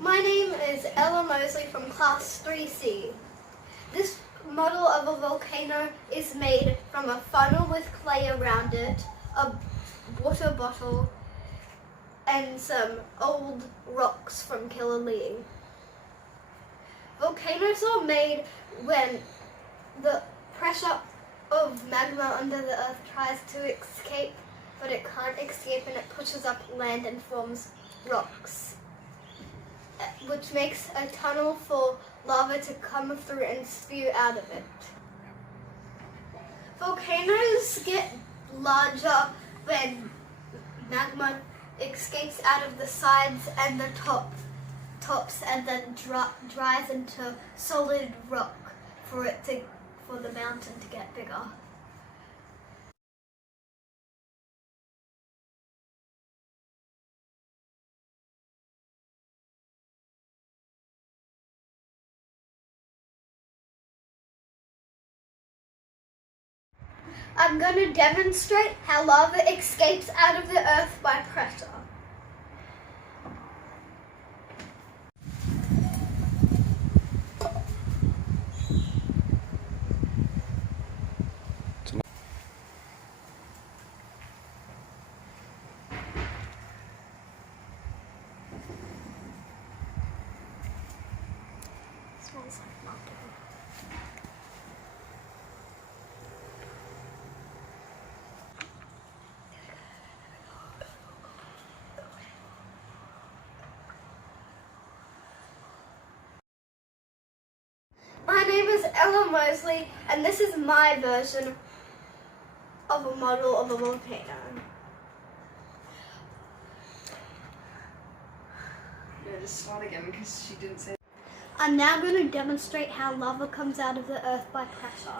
My name is Ella Moseley from Class 3C. This model of a volcano is made from a funnel with clay around it, a water bottle, and some old rocks from Killalea. Volcanoes are made when the pressure of magma under the earth tries to escape, but it can't escape and it pushes up land and forms rocks, which makes a tunnel for lava to come through and spew out of it. Volcanoes get larger when magma escapes out of the sides and the tops and then dries into solid rock for the mountain to get bigger. I'm going to demonstrate how lava escapes out of the earth by pressure. Smells like nothing. My name is Ella Moseley, and this is my version of a model of a volcano. No, just start again because she didn't say. I'm now going to demonstrate how lava comes out of the earth by pressure.